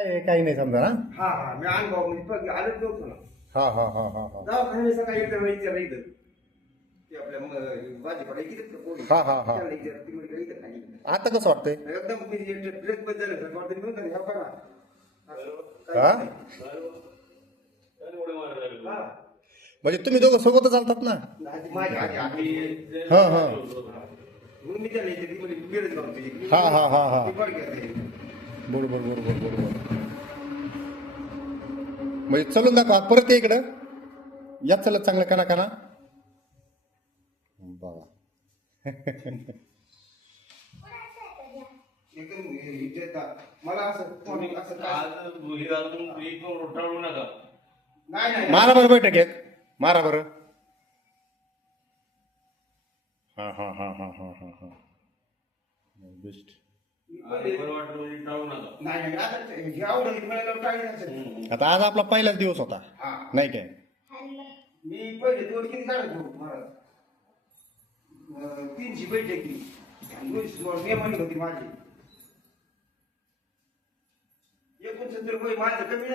काही नाही समजा ना. हा हा मी अनुभव म्हणजे आलोच नव्हतो ना. हा हा हा हा हा दवाखान्यात सकाळी एकदा वेळीच्या इथं ते आपल्या भाजीपाला किती पोळी हा हा हा. त्याला इथं ती मुलगी इथं खाली आता कसं वाटतंय? एकदम म्हणजे ड्रेस बदल झालं वाटतं मी म्हणतो ह्या बघा हा हा म्हणजे तुम्ही दोघं सोबतच चालतात ना. आधी माझ्या आधी हा हा म्हणून मी त्याला इथे ती मुलगी बेरज लावून तुझी हा हा हा हा ती बरं घेते बरोबर बरोबर बरोबर. म्हणजे चलून दाखवा परत ये इकडं. या चलत चांगलं काना काना बघा. एकदम मला असं असं नाही नाही मारा बरं बैठक एक मारा बरं. हा हा हा हा हा हा हा बेस्ट. नाही आता हे आवडत मला टाळी असेल आता आज आपला पहिलाच दिवस होता हा नाही काय. मी पहिले दोन किती काढत होतो महाराज 300 बैठक केली मे महिने होती माझी 69 रुपये माझं कमी नाही.